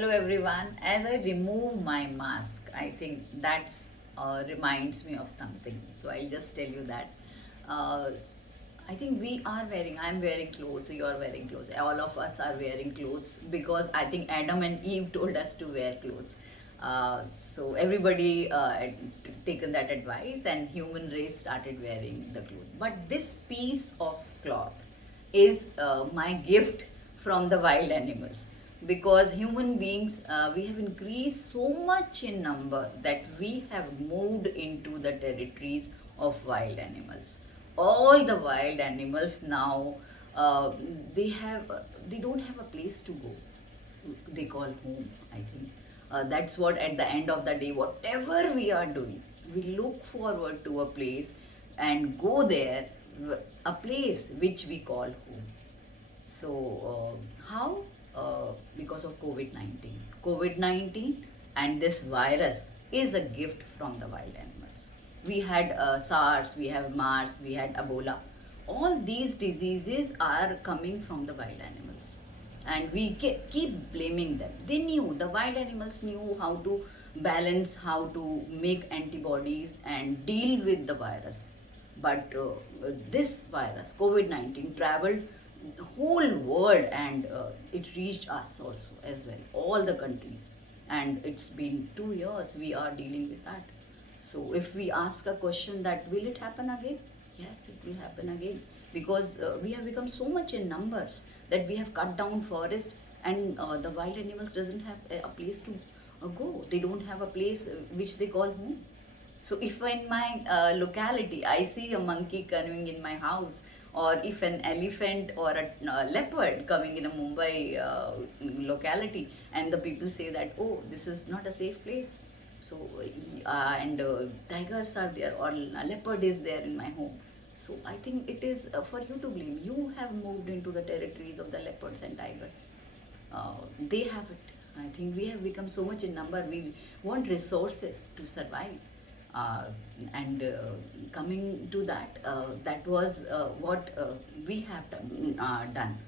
Hello everyone. As I remove my mask, I think that's reminds me of something. So I'll just tell you that. Uh, I think we are wearing. I'm wearing clothes. You are wearing clothes. All of us are wearing clothes because I think Adam and Eve told us to wear clothes. So everybody had taken that advice, and human race started wearing the clothes. But this piece of cloth is my gift from the wild animals, because human beings, we have increased so much in number that we have moved into the territories of wild animals. All the wild animals now, uh, they have they don't have a place to go. They call home, I think. That's what, at the end of the day, whatever we are doing, we look forward to a place and go there, a place which we call home. So, how? Because of COVID 19. COVID 19 and this virus is a gift from the wild animals. We had SARS, we have MERS, we had Ebola. All these diseases are coming from the wild animals. And we keep blaming them. They knew, the wild animals knew how to balance, how to make antibodies and deal with the virus. But this virus, COVID 19, traveled the whole world, and it reached us also as well, all the countries. And it's been 2 years we are dealing with that. So if we ask a question that will it happen again? Yes, it will happen again, because we have become so much in numbers that we have cut down forest, and the wild animals doesn't have a place to go. They don't have a place which they call home. So if in my locality I see a monkey coming in my house, or if an elephant or a leopard coming in a Mumbai locality, and the people say that, oh, this is not a safe place. So and tigers are there, or a leopard is there in my home. So I think it is for you to blame. You have moved into the territories of the leopards and tigers. They have it. I think we have become so much in number. We want resources to survive. Uh, and coming to that, that was what we have done.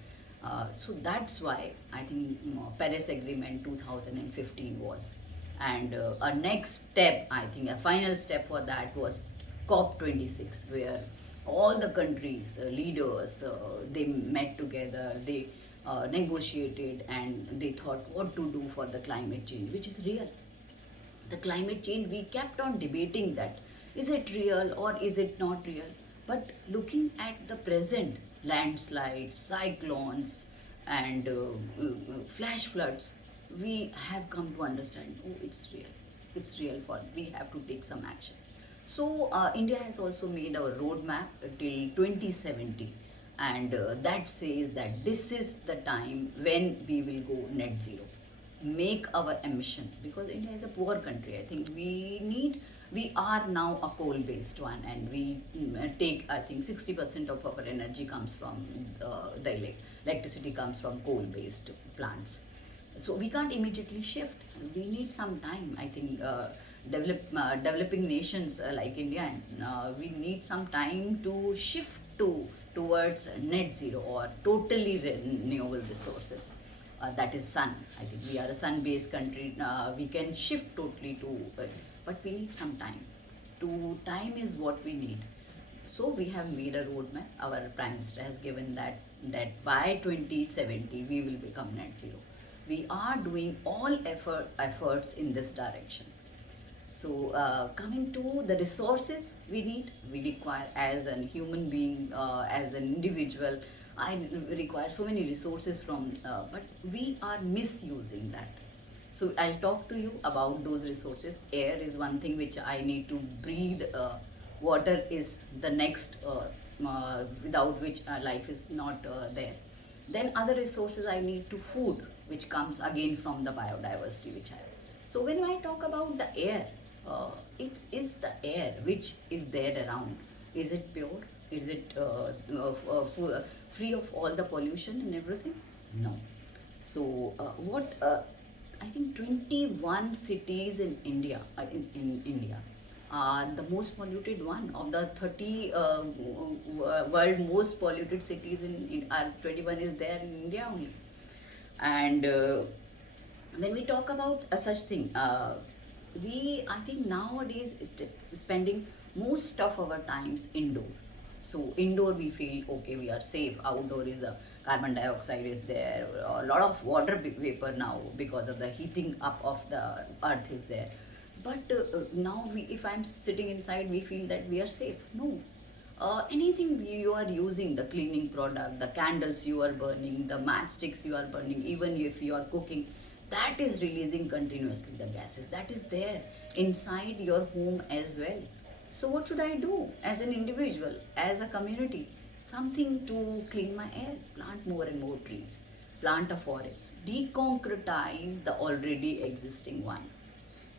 So that's why I think Paris Agreement 2015 was. And a next step, I think a final step for that was COP26, where all the countries, leaders, they met together, they negotiated, and they thought what to do for the climate change, which is real. The climate change, we kept on debating that, is it real or is it not real? But looking at the present, landslides, cyclones, and flash floods, we have come to understand, oh, it's real. It's real, for we have to take some action. So India has also made a roadmap till 2070, and that says that this is the time when we will go net zero, make our emission, because India is a poor country. I think we are now a coal based one, and we take, I think 60% of our energy comes from the electricity comes from coal based plants. So we can't immediately shift. We need some time. I think developing nations like India, we need some time to shift towards net zero or totally renewable resources. That is sun. I think we are a sun-based country. We can shift totally to it, but we need some time. Time is what we need. So we have made a roadmap. Our Prime Minister has given that by 2070 we will become net zero. We are doing all efforts in this direction. So coming to the resources we require as a human being, as an individual. I require so many resources from, but we are misusing that. So I'll talk to you about those resources. Air is one thing which I need to breathe. Water is the next, without which life is not there. Then other resources I need to food, which comes again from the biodiversity which I have. So when I talk about the air, it is the air which is there around. Is it pure? Is it free of all the pollution and everything? No. So what I think 21 cities in India, in India, are the most polluted one of the 30 world most polluted cities in are 21 is there in India only. And When we talk about a such thing, we I think nowadays is spending most of our times indoor. So indoor we feel okay, we are safe. Outdoor is a carbon dioxide is there, a lot of water vapor now because of the heating up of the earth is there. But now if I'm sitting inside, we feel that we are safe. No, anything you are using, the cleaning product, the candles you are burning, the matchsticks you are burning, even if you are cooking, that is releasing continuously the gases. That is there inside your home as well. So, what should I do as an individual, as a community? Something to clean my air, plant more and more trees, plant a forest, deconcretize the already existing one.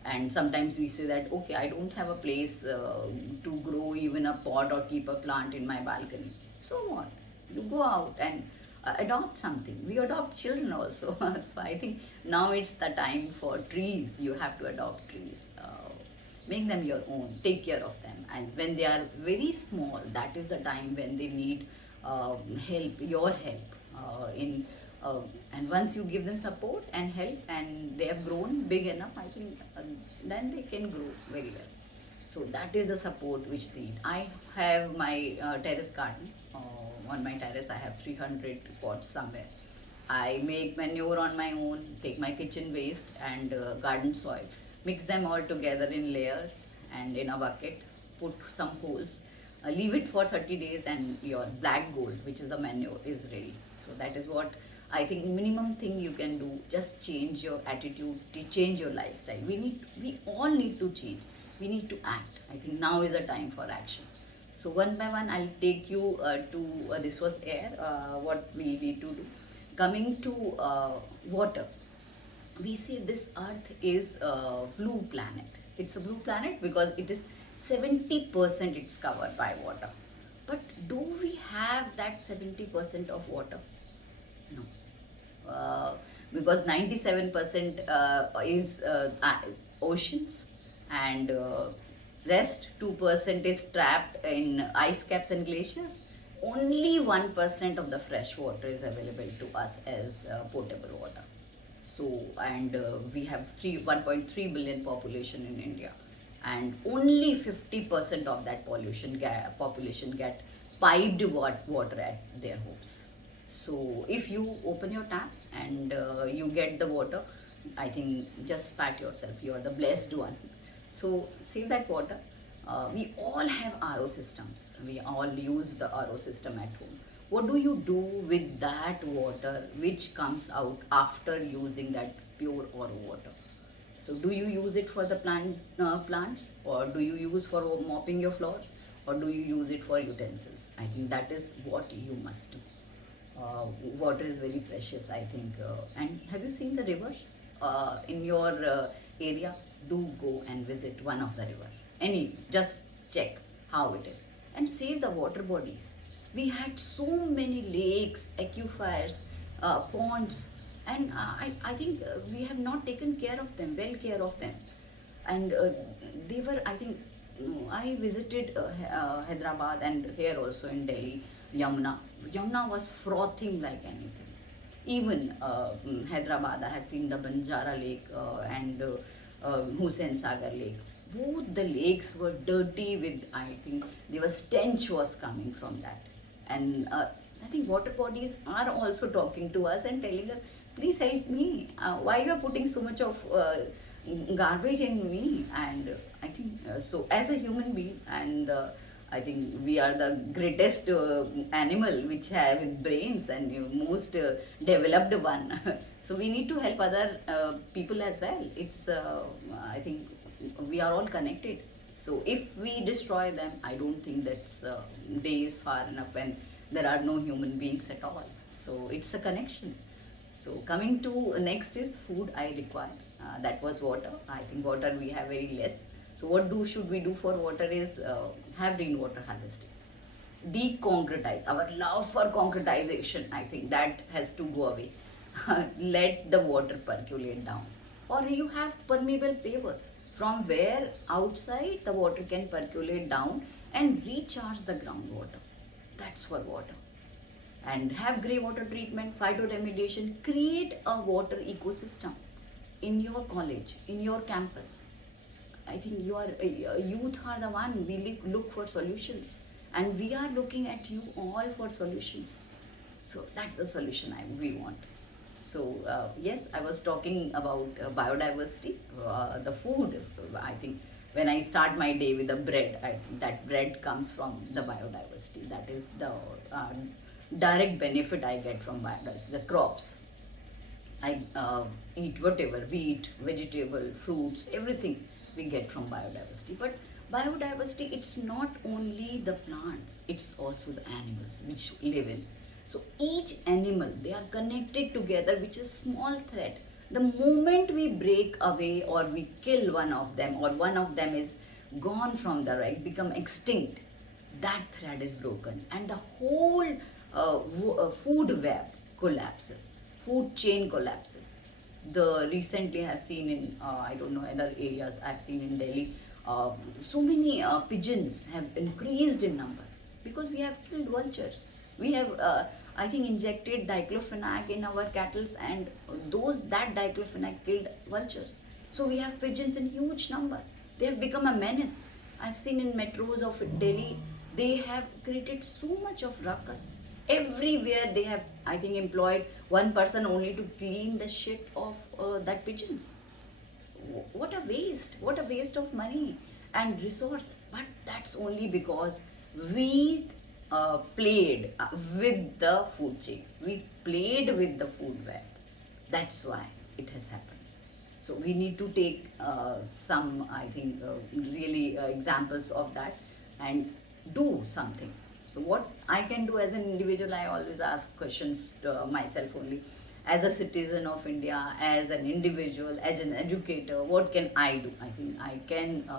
And sometimes we say that okay, I don't have a place to grow even a pot or keep a plant in my balcony. So what, you go out and adopt something. We adopt children also. So I think now it's the time for trees. You have to adopt trees, make them your own, take care of them. And when they are very small, that is the time when they need help, your help in uh, and once you give them support and help and they have grown big enough, I think then they can grow very well. So that is the support which they need. I have my terrace garden. On my terrace I have 300 pots somewhere. I make manure on my own, take my kitchen waste and garden soil, mix them all together in layers and in a bucket, put some holes, leave it for 30 days, and your black gold, which is the manure, is ready. So that is what I think minimum thing you can do. Just change your attitude, change your lifestyle. We all need to change. We need to act. I think now is the time for action. So one by one, I'll take you to this was air. What we need to do. Coming to water, we see this Earth is a blue planet. It's a blue planet because it is 70% it's covered by water. But do we have that 70% of water? No. Because 97% is oceans, and rest 2% is trapped in ice caps and glaciers. Only 1% of the fresh water is available to us as potable water. So, and we have 1.3 billion population in India, and only 50% of that population get piped water at their homes. So if you open your tap and you get the water, I think just pat yourself. You are the blessed one. So save that water. We all have RO systems. We all use the RO system at home. What do you do with that water which comes out after using that pure RO water? So do you use it for the plants, or do you use for mopping your floors, or do you use it for utensils? I think that is what you must do. Water is very precious, I think. And have you seen the rivers in your area? Do go and visit one of the river. Any, just check how it is and save the water bodies. We had so many lakes, aquifers, ponds, and I think we have not taken care of them, well care of them. And they were, I think, I visited Hyderabad and here also in Delhi, Yamuna. Yamuna was frothing like anything. Even Hyderabad, I have seen the Banjara Lake and Hussain Sagar Lake. Both the lakes were dirty with, I think, there was stench was coming from that. And I think water bodies are also talking to us and telling us, please help me. Why you are putting so much of garbage in me? And I think so as a human being, and I think we are the greatest animal which have with brains and most developed one. So we need to help other people as well. It's I think we are all connected. So if we destroy them, I don't think that's day is far enough when there are no human beings at all. So it's a connection. So coming to next is food I require. That was water. I think water we have very less. So what do should we do for water is have rainwater harvesting. Deconcretize. Our love for concretization, I think that has to go away. Let the water percolate down. Or you have permeable pavers from where outside the water can percolate down and recharge the groundwater. That's for water. And have grey water treatment, phytoremediation, create a water ecosystem. in your college, in your campus. I think your youth are the one we look for solutions, and we are looking at you all for solutions. So that's the solution we want. So yes, I was talking about biodiversity, the food. I think when I start my day with the bread, that bread comes from the biodiversity. That is the direct benefit I get from biodiversity. The crops. I eat whatever, wheat, vegetable, fruits, everything we get from biodiversity. But biodiversity, it's not only the plants, it's also the animals which live in. So each animal, they are connected together, which is small thread. The moment we break away or we kill one of them, or one of them is gone from the right, become extinct, that thread is broken, and the whole food web collapses, food chain collapses. The recently I have seen in I don't know other areas, I have seen in Delhi, so many pigeons have increased in number because we have killed vultures. We have I think injected diclofenac in our cattle, and those that diclofenac killed vultures. So we have pigeons in huge number. They have become a menace. I've seen in metros of Delhi, they have created so much of ruckus. Everywhere they have, I think, employed one person only to clean the shit of that pigeons. What a waste! What a waste of money and resource. But that's only because we played with the food chain. We played with the food web. That's why it has happened. So we need to take some, I think, really examples of that and do something. So what I can do as an individual, I always ask questions to myself only. As a citizen of India, as an individual, as an educator, what can I do? I think I can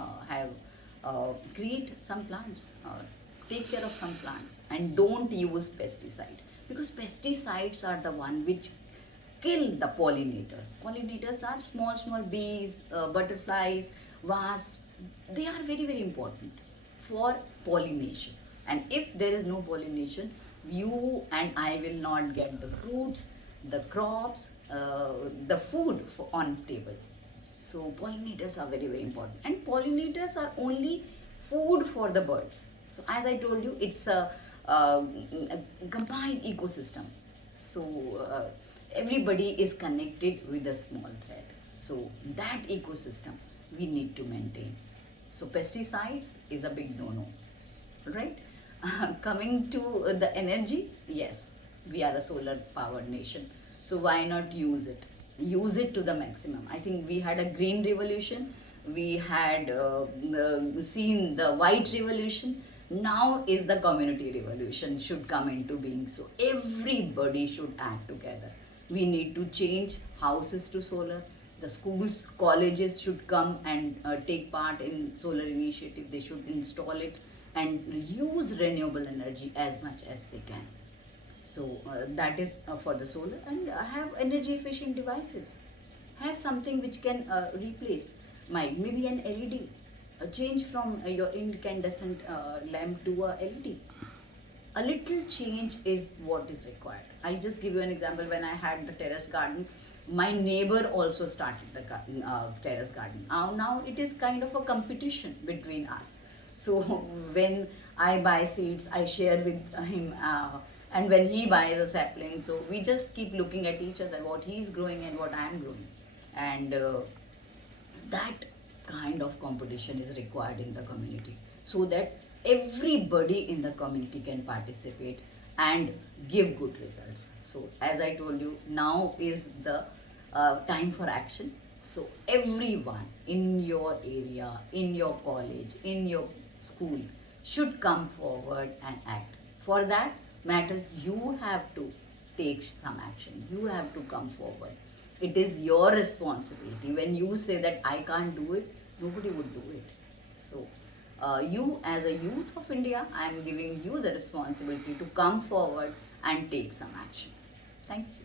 create some plants, take care of some plants, and don't use pesticide, because pesticides are the one which kill the pollinators. Pollinators are small bees, butterflies, wasps. They are very important for pollination. And if there is no pollination, you and I will not get the fruits, the crops, the food on table. So pollinators are very important, and pollinators are only food for the birds. So as I told you, it's a combined ecosystem. So everybody is connected with a small thread. So that ecosystem we need to maintain. So pesticides is a big no-no, right? Coming to the energy, yes, we are a solar powered nation. So why not use it? Use it to the maximum. I think we had a green revolution. We had seen the white revolution. Now is the community revolution should come into being. So everybody should act together. We need to change houses to solar. The schools, colleges should come and take part in solar initiative. They should install it and use renewable energy as much as they can. So that is for the solar, and have energy efficient devices. Have something which can replace maybe an LED. Change from your incandescent lamp to a LED. A little change is what is required. I'll just give you an example. When I had the terrace garden, my neighbor also started the terrace garden. Now it is kind of a competition between us. So when I buy seeds, I share with him, and when he buys a sapling, so we just keep looking at each other, what he's growing and what I am growing, and that kind of competition is required in the community, so that everybody in the community can participate and give good results. So as I told you, now is the time for action. So everyone in your area, in your college, in your school should come forward and act. For that matter, you have to take some action. You have to come forward. It is your responsibility. When you say that I can't do it, nobody would do it. So you as a youth of India, I am giving you the responsibility to come forward and take some action. Thank you.